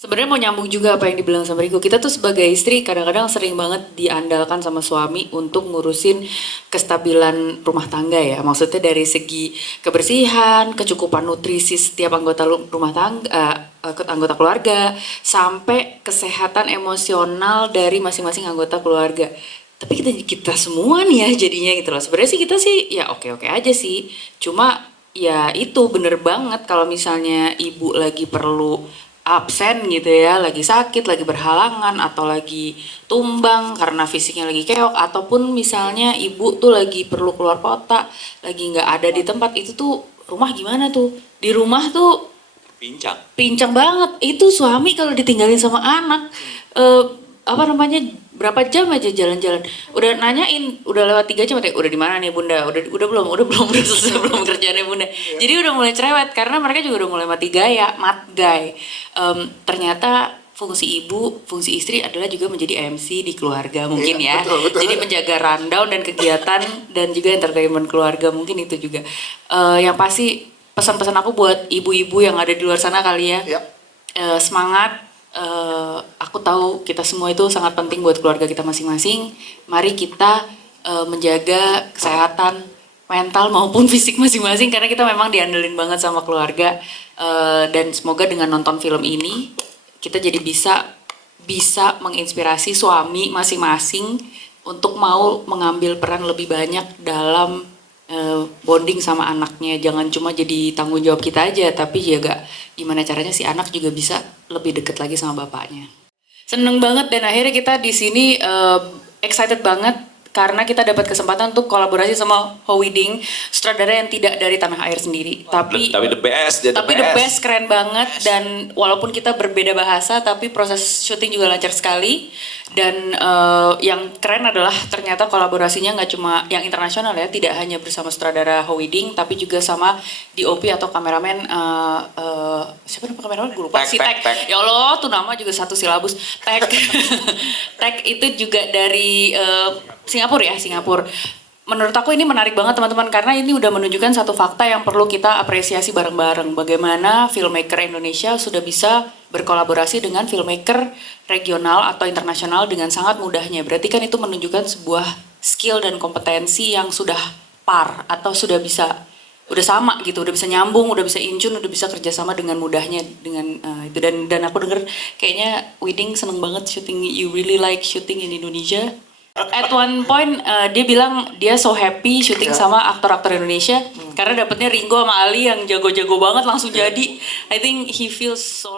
Sebenarnya mau nyambung juga apa yang dibilang sama Riko. Kita tuh sebagai istri kadang-kadang sering banget diandalkan sama suami untuk ngurusin kestabilan rumah tangga ya. Maksudnya dari segi kebersihan, kecukupan nutrisi setiap anggota rumah tangga, anggota keluarga, sampai kesehatan emosional dari masing-masing anggota keluarga. Tapi kita semua nih ya jadinya gitu loh. Sebenarnya sih kita sih ya oke-oke aja sih. Cuma ya itu bener banget kalau misalnya ibu lagi perlu absen gitu ya, lagi sakit, lagi berhalangan, atau lagi tumbang karena fisiknya lagi keok, ataupun misalnya ibu tuh lagi perlu keluar kota, lagi nggak ada di tempat, itu tuh rumah gimana tuh? Di rumah tuh pincang banget. Itu suami kalau ditinggalin sama anak, apa namanya, berapa jam aja jalan-jalan, udah nanyain udah lewat 3 jam, udah di mana nih bunda, udah belum udah selesai belum kerjaannya bunda. Jadi udah mulai cerewet karena mereka juga udah mulai mati gaya, mat gay. Ternyata fungsi ibu, fungsi istri adalah juga menjadi MC di keluarga mungkin ya. Betul. Jadi menjaga rundown dan kegiatan dan juga entertainment keluarga, mungkin itu juga. Yang pasti pesan-pesan aku buat ibu-ibu yang ada di luar sana kali ya. Semangat. Aku tahu kita semua itu sangat penting buat keluarga kita masing-masing. Mari kita menjaga kesehatan mental maupun fisik masing-masing karena kita memang diandelin banget sama keluarga. Dan semoga dengan nonton film ini kita jadi bisa menginspirasi suami masing-masing untuk mau mengambil peran lebih banyak dalam bonding sama anaknya. Jangan cuma jadi tanggung jawab kita aja, tapi juga gimana caranya si anak juga bisa lebih deket lagi sama bapaknya. Seneng banget dan akhirnya kita di sini excited banget karena kita dapat kesempatan untuk kolaborasi sama Howiding, sutradara yang tidak dari tanah air sendiri. Tapi the best, the best, keren banget. Dan walaupun kita berbeda bahasa, tapi proses syuting juga lancar sekali. Dan yang keren adalah ternyata kolaborasinya nggak cuma yang internasional ya, tidak hanya bersama sutradara Howiding, tapi juga sama DOP atau kameramen, siapa nama kameramen? Gue lupa. Si Tek. Ya Allah, tuh nama juga satu silabus. Tek. Tek itu juga dari Singapura. Menurut aku ini menarik banget teman-teman karena ini udah menunjukkan satu fakta yang perlu kita apresiasi bareng-bareng. Bagaimana filmmaker Indonesia sudah bisa berkolaborasi dengan filmmaker regional atau internasional dengan sangat mudahnya. Berarti kan itu menunjukkan sebuah skill dan kompetensi yang sudah par atau udah sama gitu, udah bisa nyambung, udah bisa incun, udah bisa kerjasama dengan mudahnya dengan itu. Dan aku denger kayaknya Widing seneng banget syuting, you really like shooting in Indonesia. At one point dia bilang dia so happy syuting sama aktor-aktor Indonesia karena dapetnya Ringo sama Ali yang jago-jago banget langsung jadi. I think he feels so